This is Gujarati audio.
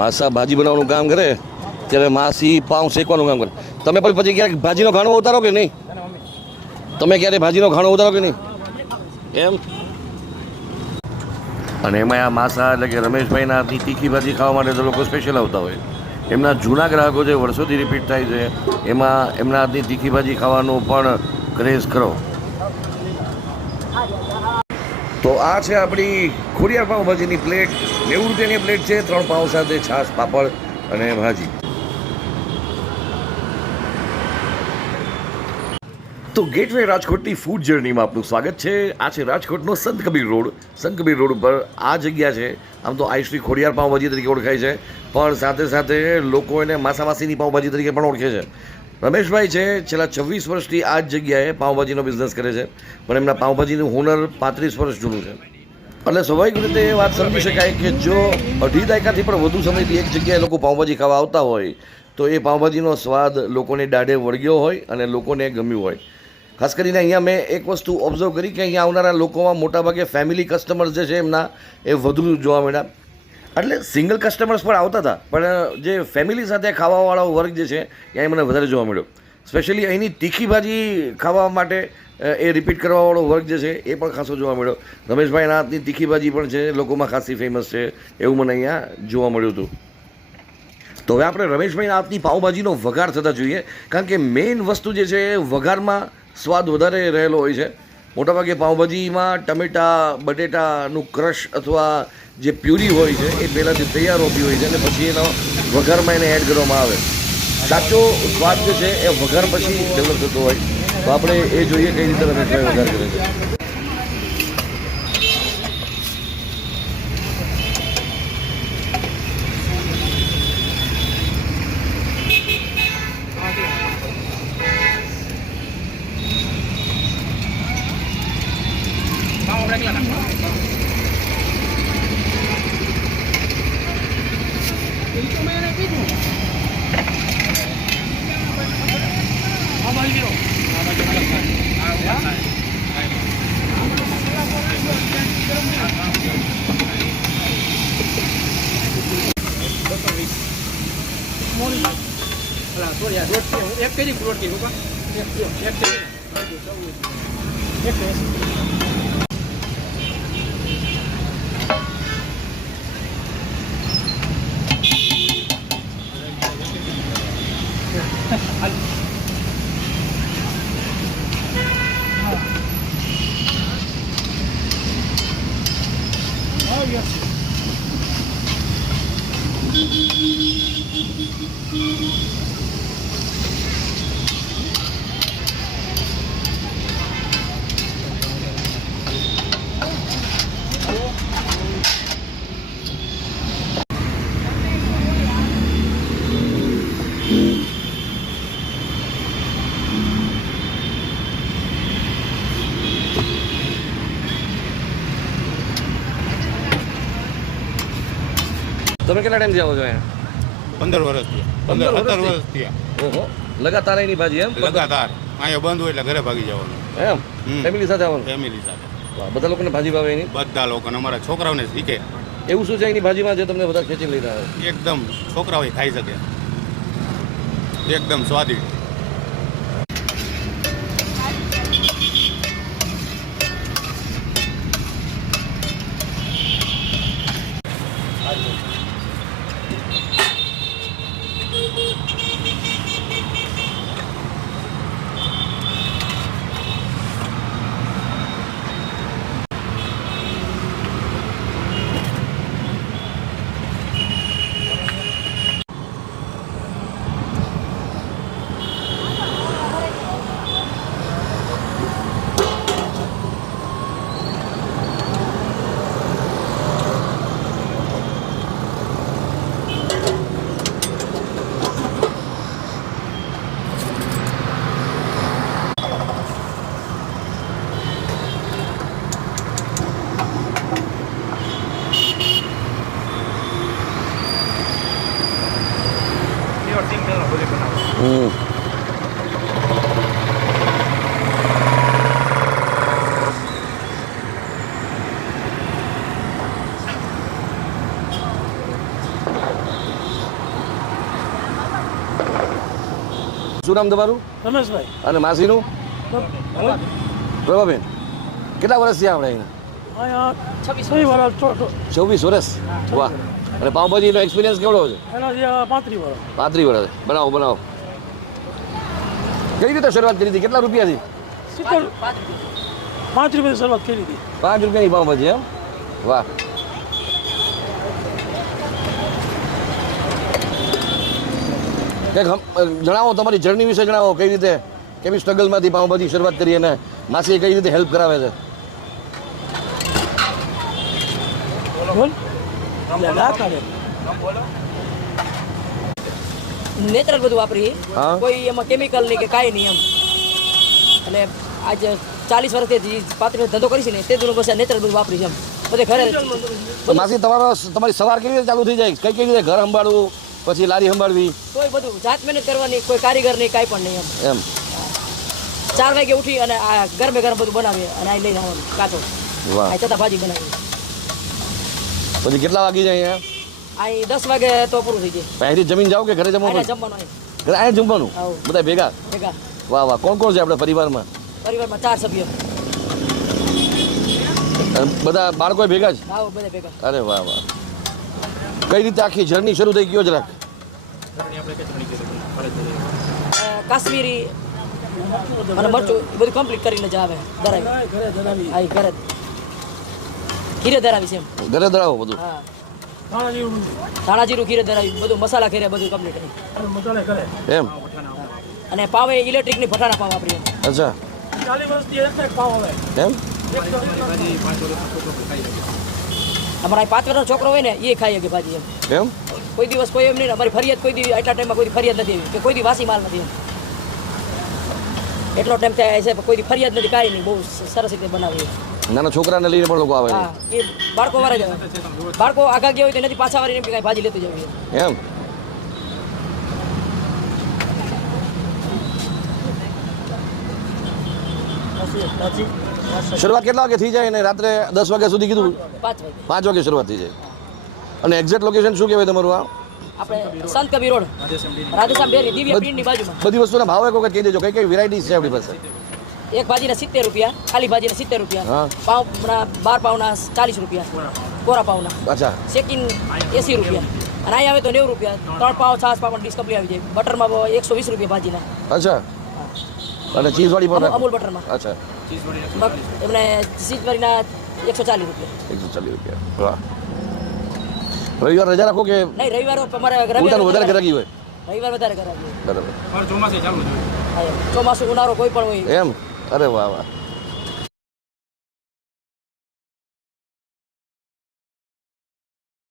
માસા ભાજી બનાવવાનું કામ કરે ત્યારે માસી પાઉં શેકવાનું કામ કરે. તમે પણ પછી ક્યારેક ભાજીનો ઘાણો ઉતારો કે નહીં? તમે ક્યારે ભાજીનો ઘાણો ઉતારો કે નહીં? એમ. અને એમાં આ માસા એટલે કે રમેશભાઈના હાથની તીખી ભાજી ખાવા માટે તો લોકો સ્પેશિયલ આવતા હોય. એમના જૂના ગ્રાહકો જે વર્ષોથી રિપીટ થાય છે એમાં એમના હાથની તીખી ભાજી ખાવાનો પણ ક્રેઝ ખરો. તો આ છે આપણી ખોડિયાર પાઉંભાજીની પ્લેટ. 90 રૂપિયાની પ્લેટ છે. 3 પાઉં સાથે છાશ, પાપડ અને ભાજી. તો ગેટવે રાજકોટની ફૂડ જર્નીમાં આપનું સ્વાગત છે. આ છે રાજકોટનો સંત કબીર રોડ. સંત કબીર રોડ ઉપર આ જગ્યા છે. આમ તો આઈ શ્રી ખોડિયાર પાઉંભાજી તરીકે ઓળખાય છે, પણ સાથે સાથે લોકો એને માસામાસીની પાઉંભાજી તરીકે પણ ઓળખે છે. રમેશભાઈ છે, છેલ્લા 26 વર્ષથી આ જ જગ્યાએ પાઉંભાજીનો બિઝનેસ કરે છે, પણ એમના પાઉંભાજીનું હુનર 35 વર્ષ જૂનું છે. એટલે સ્વાભાવિક રીતે એ વાત સમજી શકાય કે જો 2.5 દાયકાથી પણ વધુ સમયથી એક જગ્યાએ લોકો પાઉંભાજી ખાવા આવતા હોય તો એ પાઉંભાજીનો સ્વાદ લોકોને દાઢે વળગ્યો હોય અને લોકોને ગમ્યું હોય. ખાસ કરીને અહીંયા મેં એક વસ્તુ ઓબ્ઝર્વ કરી કે અહીંયા આવનારા લોકોમાં મોટાભાગે ફેમિલી કસ્ટમર્સ જે છે એમના એ વધુ જોવા મળ્યા. એટલે સિંગલ કસ્ટમર્સ પણ આવતા હતા, પણ જે ફેમિલી સાથે ખાવાવાળો વર્ગ જે છે ત્યાં મને વધારે જોવા મળ્યો. સ્પેશિયલી અહીંની તીખી ભાજી ખાવા માટે એ રિપીટ કરવાવાળો વર્ગ જે છે એ પણ ખાસો જોવા મળ્યો. રમેશભાઈના હાથની તીખી ભાજી પણ છે લોકોમાં ખાસી ફેમસ છે એવું મને અહીંયા જોવા મળ્યું હતું. તો હવે આપણે રમેશભાઈના હાથની પાઉંભાજીનો વઘાર થતા જોઈએ, કારણ કે મેઇન વસ્તુ જે છે એ વઘારમાં સ્વાદ વધારે રહેલો હોય છે. મોટાભાગે પાઉંભાજીમાં ટમેટા, બટેટાનું ક્રશ અથવા જે પ્યુરી હોય છે એ પહેલાંથી તૈયાર હોતી હોય છે અને પછી એનો વઘારમાં એને એડ કરવામાં આવે. સાચો સ્વાદ જે છે એ વઘાર પછી ડેવલપ થતો હોય. તો આપણે એ જોઈએ કઈ રીતે રમેશભાઈ વઘાર કરે છે. તમે કેટલા ટાઈમથી આવો છો અહીંયા? 15 વર્ષથી. 17 વર્ષથી. ઓહો, લગાતાર એની ભાજી એમ? લગાતાર અહીંયા બંધ હોય એટલે ઘરે ભાગી જવાનું. એમ ફેમિલી સાથે આવવાનું? ફેમિલી સાથે. બધા લોકોને ભાજી ભાવે એની? બધા લોકોને, અમારા છોકરાઓને શીખે. એવું શું છે એની ભાજીમાં જે તમને બધા ખેંચી લઈ આવે? એકદમ છોકરાઓ ખાઈ શકે, એકદમ સ્વાદિષ્ટ. શું નામ તમારું રમેશભાઈ અને માસીનું પ્રભાબેન કેટલા વર્ષ થયા આપણે અહીંના અહીંયા 26 વર્ષ 24 વર્ષ વાહ અને પાઉંભાજીનો એક્સપિરિયન્સ કેવડો છે એના 35 વર્ષ 35 વર્ષ બનાવો બનાવો કઈ રીતે શરૂઆત કરી હતી કેટલા રૂપિયાથી 5 રૂપિયાની શરૂઆત કરી હતી 5 રૂપિયાની પાઉંભાજી એમ વાહ કંઈક જણાવો તમારી જર્ની વિશે જણાવો કઈ રીતે કેવી સ્ટ્રગલમાંથી પાઉંભાજી શરૂઆત કરી અને માસીએ કઈ રીતે હેલ્પ કરાવે છે બોલ ના કાઢે નેચરલ બધું વાપરીએ હા. કોઈ એમાં કેમિકલ નહીં કે કાંઈ નહીં એમ અને આજે 40 વર્ષથી પાત્રનો ધંધો કરી છે ને તે દૂર બસ નેચરલ બધું વાપરી છે એમ બધે ઘરે તો માસી તમારી સવાર કેવી રીતે ચાલુ થઈ જાય કઈ કઈ રીતે ઘર સંભાળવું પછી લારી સંભાળવી કોઈ બધું જાત મહેનત કરવાની કોઈ કારીગર નહીં કાંઈ પણ નહીં એમ એમ 4 વાગે ઉઠી અને આ ગરમે ગરમ બધું બનાવીએ અને અહીં લઈને આવવાનું કાચો વાહ અહીં ચતા ભાજી બનાવીએ પછી કેટલા વાગી જાય અહીંયા અહીં 10 વાગે તો પૂરું થઈ જાય પહેરી જમીન જાઓ કે ઘરે અને જમવાનું જમવાનું અહીં ઘરે અહીંયા જમવાનું આવું. બધા ભેગા ભેગા વાહ વાહ કોણ કોણ છે આપણે પરિવારમાં પરિવારમાં 4 સભ્યો અને બધા બાળકો ભેગા જ આવો બધે ભેગા અરે વાહ વાહ કઈ રીતે આખી જર્ની શરૂ થઈ ગયો જરાક કાશ્મીરી અને મરચું એ બધું કમ્પ્લીટ કરીને જ આવે ધરાવી ઘરે જણાવી આ ઘરે ખીરે ધરાવી છે એમ ઘરે ધરાવો બધું હા ખાણા જેવું ધાણા જીરું ખીરે ધરાવી બધું મસાલા ખીરે બધું કમ્પ્લીટ અને મસાલે કરે એમ અને પાવે ઇલેક્ટ્રિકની ભટાણા પાવ વાપરીએ અચ્છા 40 વર્ષથી એક પાવ આવે એમ અમારા 5 વર્ષનો છોકરો હોય ને એ ખાઈએ કે ભાજી એમ એમ કોઈ દિવસ કોઈ એમ નહીં અમારી ફરિયાદ કોઈ દી એટલા ટાઈમમાં કોઈ દી ફરિયાદ નથી આવી કે કોઈ દી વાસી માલ નથી એમ એટલો ટાઈમ થાય છે પણ કોઈ દી ફરિયાદ નથી કાંઈ નહીં બહુ સરસ રીતે બનાવીએ નાના છોકરાને લઈને પણ લોકો આવે હા એ બાળકો વારે જ આવે. બાળકો આગા ગયા હોય તો નથી પાછા વારીને એમ કે કાંઈ ભાજી લેતું જવું એમ શરૂઆત કેટલા વાગે થઈ જાય અને રાત્રે 10 વાગ્યા સુધી કીધું 5 વાગે 5 વાગે શરૂઆત થઈ જાય અને એક્ઝેક્ટ લોકેશન શું કહેવાય તમારું આ આપણે સંત કબીર રોડ રાધેશ્યામ ડેરી દિવ્યા પ્રિન્ટની બાજુમાં બધી વસ્તુના ભાવ એક વખત કહી દેજો કઈ કઈ વેરાયટીઝ છે આપણી પાસે એક ભાજીના 70 રૂપિયા ખાલી ભાજીના 70 રૂપિયા હા. પાવના 12 પાવના 40 રૂપિયા કોરા પાવના અચ્છા શેકીન 80 રૂપિયા અને અહીં આવે તો 90 રૂપિયા 3 પાવ છાસ પાવ ડીશ કપલી આવી જાય બટરમાં 120 રૂપિયા ભાજીના અચ્છા અને ચીઝવાળી પણ રાખો. અમૂલ બટરમાં અચ્છા એમને ચીઝવાળીના 140 રૂપિયા 140 રૂપિયા વાહ રવિવાર રજા રાખો કે નહીં રવિવાર અમારે ઉલટાનું વધારે રવિવાર ગરાગી હોય વધારે કરાવીએ બરાબર ચોમાસું ઉનાળો કોઈ પણ હોય એમ અરે વાહ વાહ